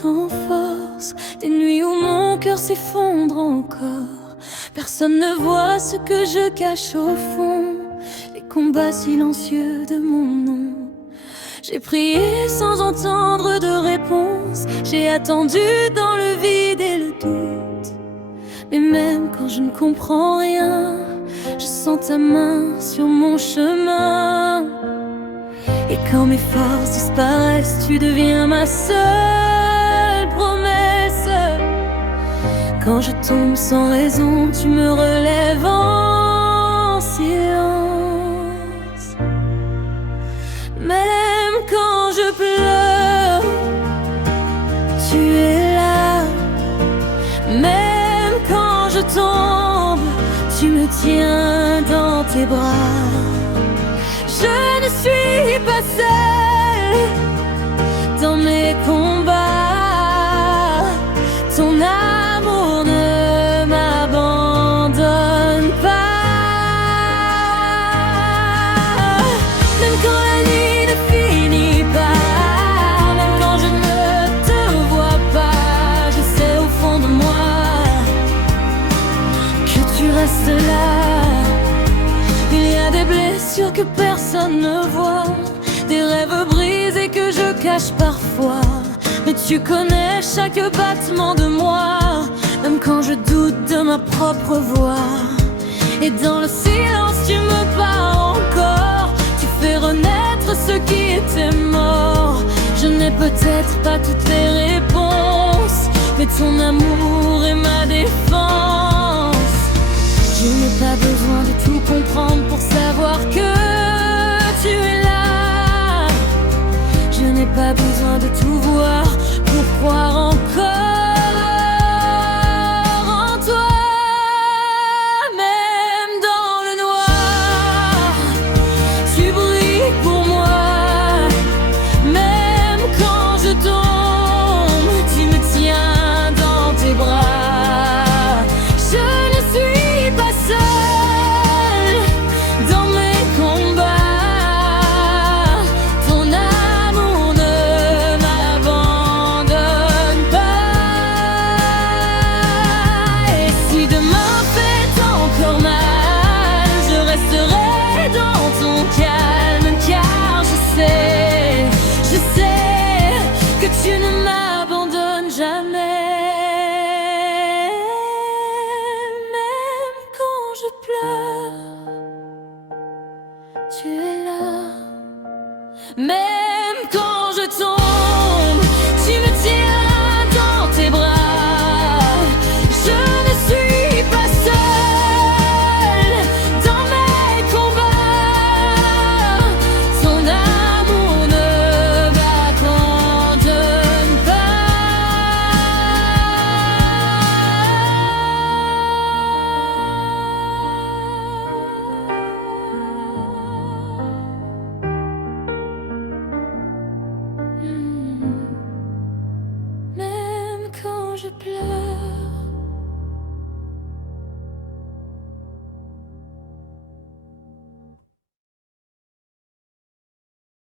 sans force, des nuits où mon cœur s'effondre encore. Personne ne voit ce que je cache au fond, les combats silencieux de mon nom. J'ai prié sans entendre de réponse, j'ai attendu dans le vide et le doute. Mais même quand je ne comprends rien, je sens ta main sur mon chemin. Et quand mes forces disparaissent, tu deviens ma seule promesse. Quand je tombe sans raison, tu me relèves en silence. Même quand je pleure, tu es là. Même quand je tombe, tu me tiens dans tes bras. Je ne suis pas seule dans mes combats. Ton amour ne m'abandonne pas. Même quand la nuit ne finit pas, même quand je ne te vois pas, je sais au fond de moi que tu restes là. Il y a des blessures que personne ne voit, des rêves brisés que je cache parfois. Mais tu connais chaque battement de moi, même quand je doute de ma propre voix. Et dans le silence tu me parles encore, tu fais renaître ce qui était mort. Je n'ai peut-être pas toutes les réponses, mais ton amour est ma défense. Je n'ai pas besoin de tout comprendre pour savoir que tu es là. Je n'ai pas besoin de